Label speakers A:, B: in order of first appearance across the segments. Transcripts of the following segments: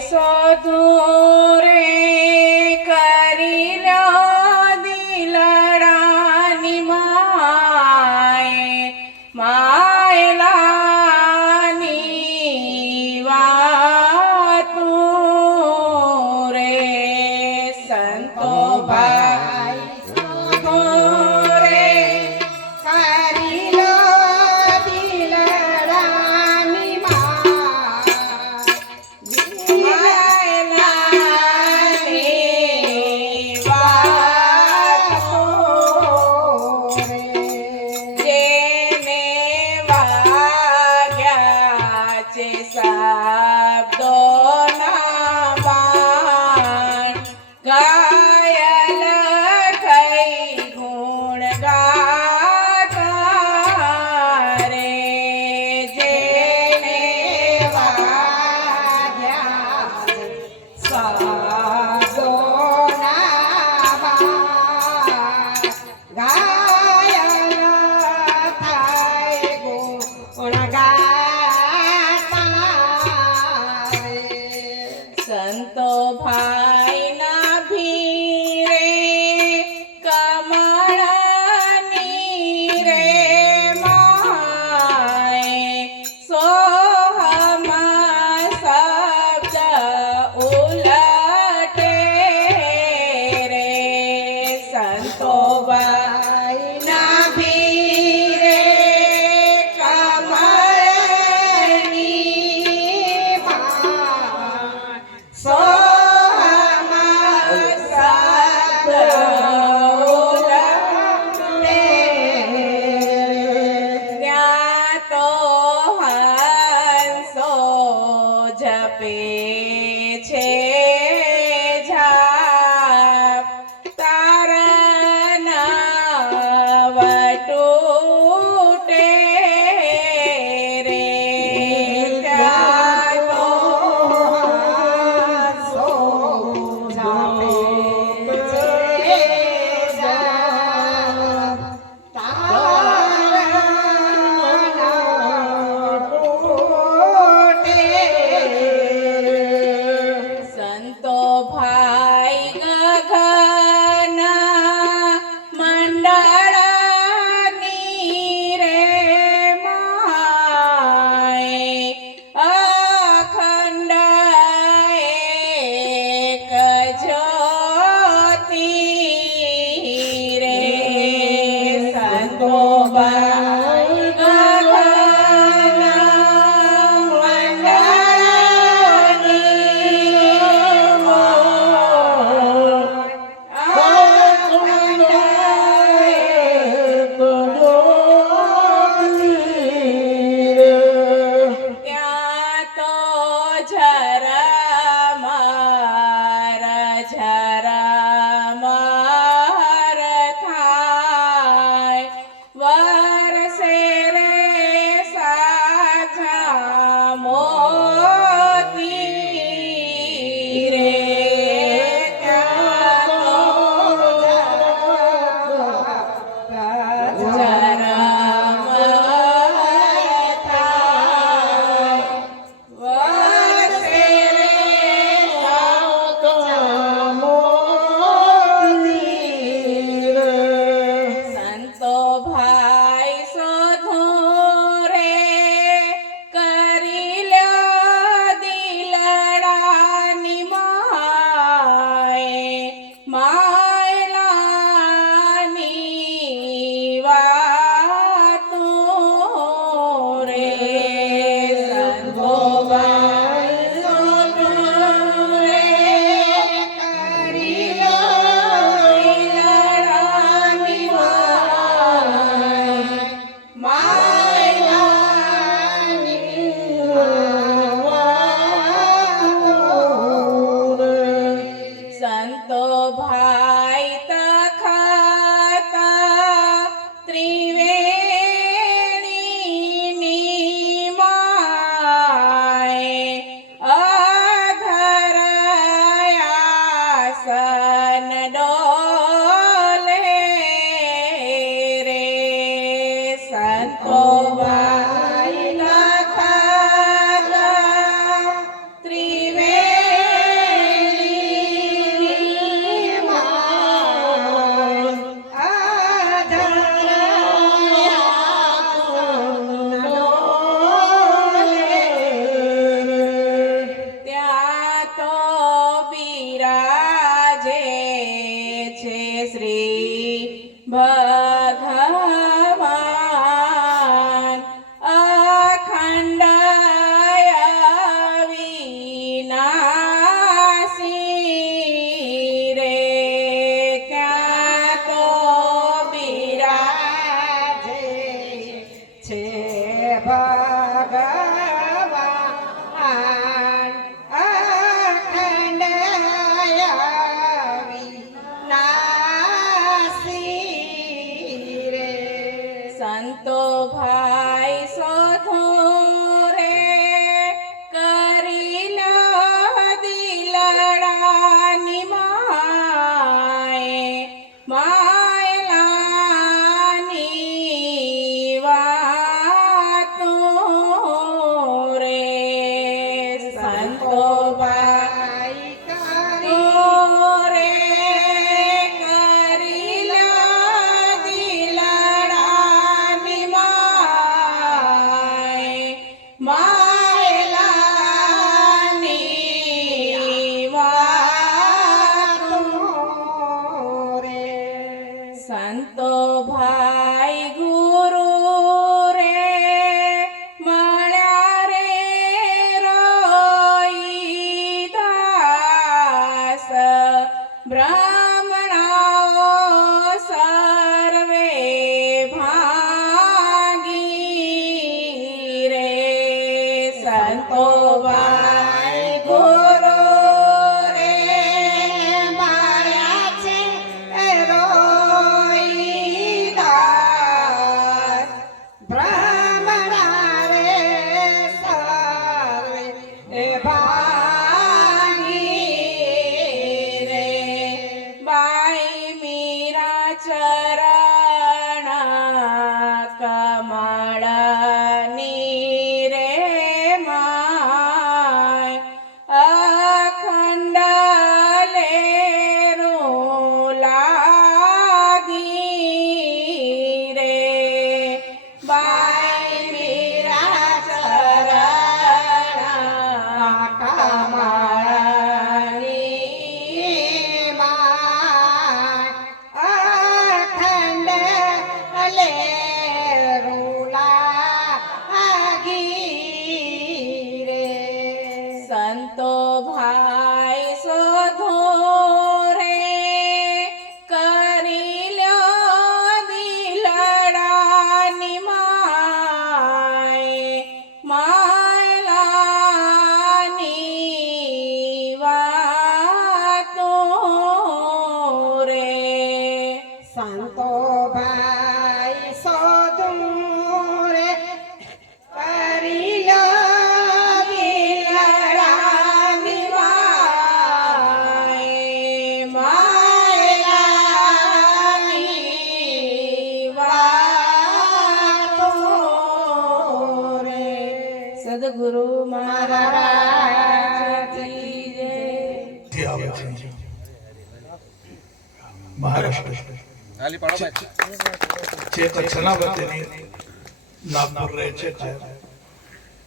A: શોધું રે Yeah.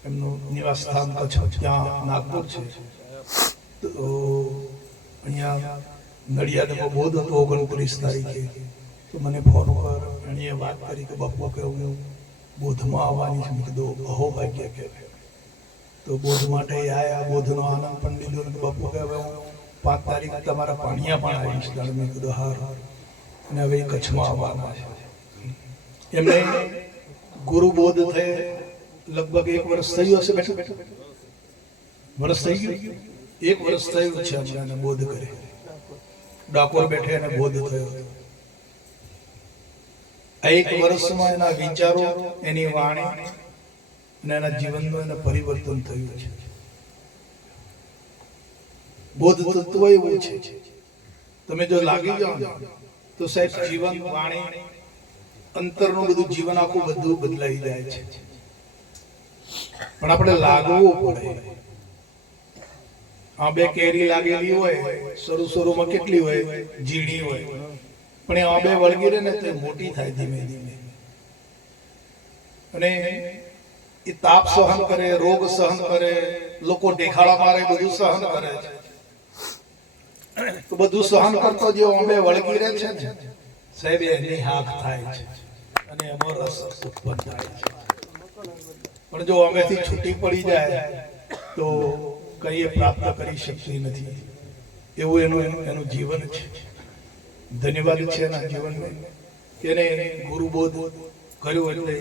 A: એમનું નિવાસ સ્થાન નાગપુર તો નડિયાદમાં બોધ હતો ઓગણત્રીસ તારીખે તો મને ફોન પર એણીએ વાત કરી કે બાપુ કે હું બોધમાં આવવાની છે કીધું અહો ભાગ્ય કે તો બોધ માટે આયા બોધનો આનંદ પણ લીધો બાપુ કે હવે હું પાંચ તારીખ તમારા પાણીયા પણ આવીશ ત્યારે મેં અને હવે કચ્છમાં આવવાના છે. એમને ગુરુ બોધ થયે, લગભગ એક વર્ષ થયું હશે બેઠો બેઠો? વર્ષ થઈ ગયું? એક વર્ષ થયું છે હમણાં બોધ કરે. ડાકોર બેઠે એને બોધ થયો. એક વર્ષમાં એના વિચારો, એની વાણી અને એના જીવનનું એને પરિવર્તન થયું છે. બોધ તત્વ એવું છે. તમે જો લાગી જાઓ તો સાહેબ જીવન, વાણી, અંતરનું બધું જીવન આખું બધું બદલાઈ જાય છે. પણ આપણે લાગવું પડે. આ બે કેરી લાગેલી હોય શરૂ શરૂમાં કેટલી હોય? ઝીણી હોય. પણ આ બે વળગી રહે ને તે મોટી થાય ધીમે ધીમે. અને એ તાપ સહન કરે, રોગ સહન કરે, લોકો દેખાડા મારે, બધું સહન કરે છે. તો બધું સહન કરતો જે આંબે વળગી રહે છે ને? સાહેબ એની હાથ થાય છે અને એમાં રસ ઉત્પન્ન થાય છે. પણ જો અમેથી છૂટી પડી જાય તો કઈ પ્રાપ્ત કરી શકતી નથી. એવું એનું એનું એનું જીવન છે. ધન્યવાદ છે એના જીવનને. કે એને ગુરુબોધ કર્યો એટલે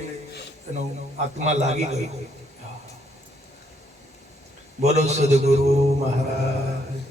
A: એનો આત્મા લાગી ગયો. બોલો સદગુરુ મહારાજ.